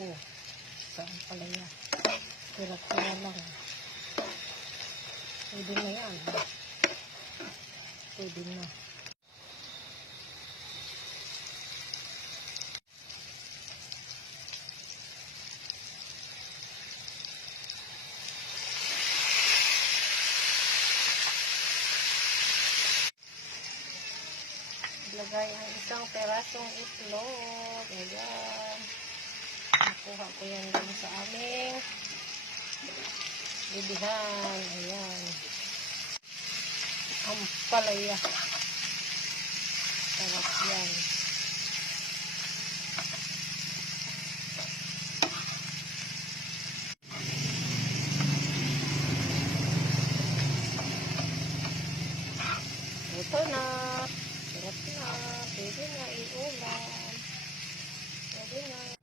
Oh, saan pala yan? Tira-tira lang. Pwede na yan. Pwede na. Lagay ang isang perasong itlog. Ayan. Nakuha ko yan din sa aming bibihan. Ayan. Ang palaya. Sarap yan. Ito na. Sarap na. Pwede na iulam. Pwede na.